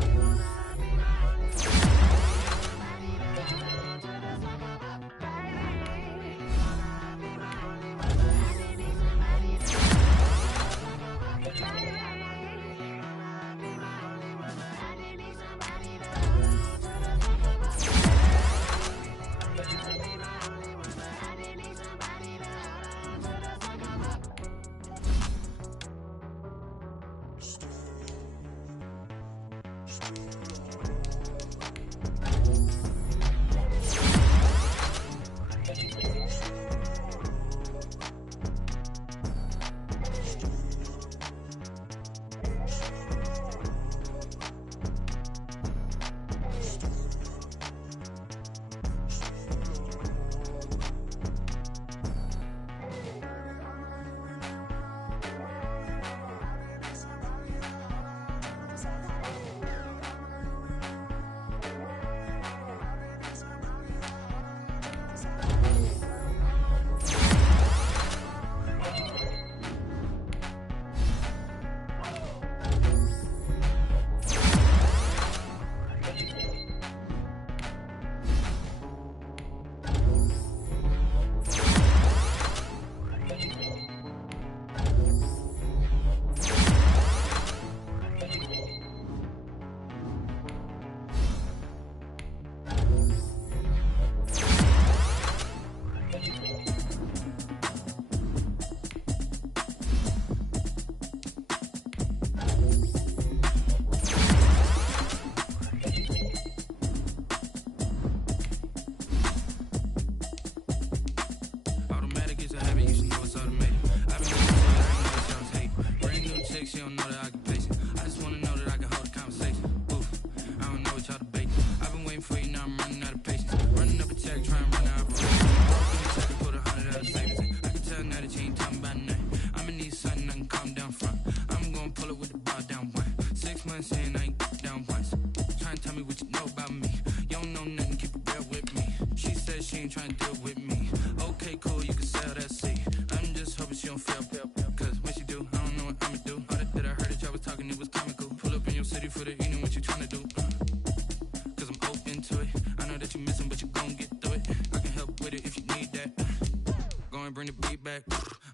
back.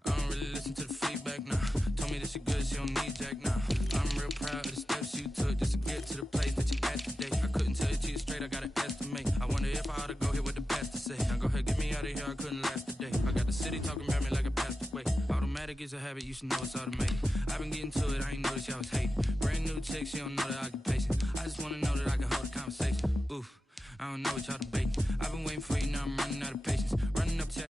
I don't really listen to the feedback, nah. Told me that she good, she don't need Jack, nah. I'm real proud of the steps you took just to get to the place that you at today. I couldn't tell you to you straight, I gotta estimate. I wonder if I ought to go here with the best to say. Now go ahead, get me out of here, I couldn't last today. I got the city talking about me like a passed away. Automatic is a habit, you should know it's automated. I've been getting to it, I ain't noticed y'all was hating. Brand new chick, she don't know the occupation. I just wanna know that I can hold a conversation. Oof, I don't know what y'all debating. I've been waiting for you, now I'm running out of patience. Running up to